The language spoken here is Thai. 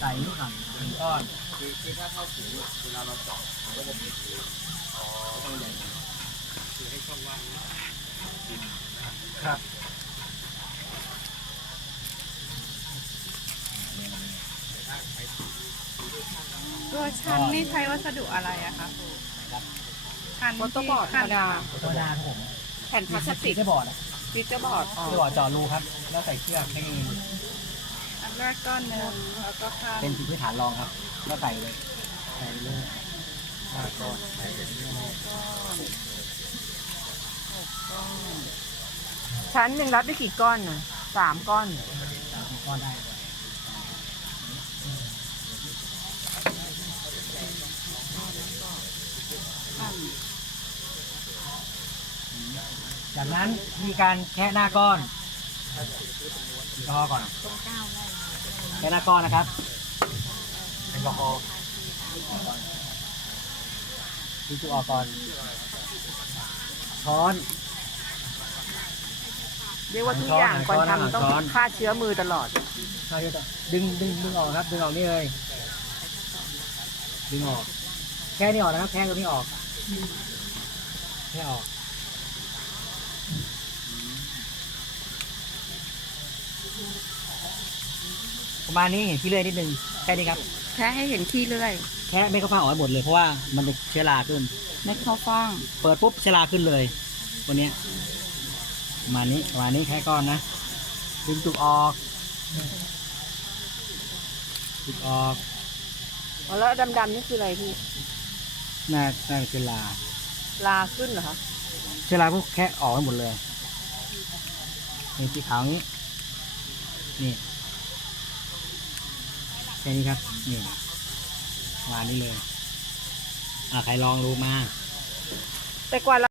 ใส่ลูกหั่นหนึ่งก้อนคือคือถ้าเท่าถุงเวลาเราเจาะมันก็จะมีถุงอ๋อต้องใหญ่หน่อยคือให้ช่องว่างนิดครับตัวชั้นนี่ใช้วัสดุอะไรอะคะครูชั้นวอเตอร์บอร์ดธรรมดาธรรมดาครับผมแผ่นพลาสติกที่บอร์ดอะฟิกเกอร์บอร์ดอ๋อที่บอร์ดเจาะรูครับ แล้วใส่เชือกให้ อันแรกก้อนหนึ่งแล้วก็ข้ามเป็นพื้นฐานรองครับแล้วใส่เลยใส่เลยห้าก้อนใส่เลยชั้นหนึ่งรับได้กี่ก้อนน่ะสามก้อนก้อนได้จากนั้นมีการแคะหน้าก้อน แอลกอฮอล์ก่อนแคะหน้าก้อนนะครับแอลกอฮอล์ทิ้งจุกออกก่อนช้อน เรียกว่าทุกอย่างก่อนทำต้องช้อนฆ่าเชื้อมือตลอดถ้าจะต้องดึงดึงดึงออกครับ ดึงออกนี่เลย ดึงออก แค่นี้ออกนะครับ แค่ตัวนี้ออก แค่ออก ประมาณนี้เห็นขี้เลื่อยนิดนึงแค่นี้ครับ แค่ให้เห็นขี้เลื่อย แค่ไม่เข้าฟางออกให้หมดเลยเพราะว่ามันจะเชื้อราขึ้น ไม่เข้าฟ่าง เปิดปุ๊บเชื้อราขึ้นเลยตัวเนี้ยประมาณนี้ประมาณนี้แค่ก้อนนะดึงจุกออกจุกออกอ๋อแล้วดำๆนี่คืออะไรพี่น่าน่าจะเป็นลาลาขึ้นเหรอคะ เชื้อราพวกแค่ออกให้หมดเลยนี่สีขาวนี้ นี่แค่นี้ครับ นี่วานนี้เลย อ่าใครลองดูมา แต่กว่าเรา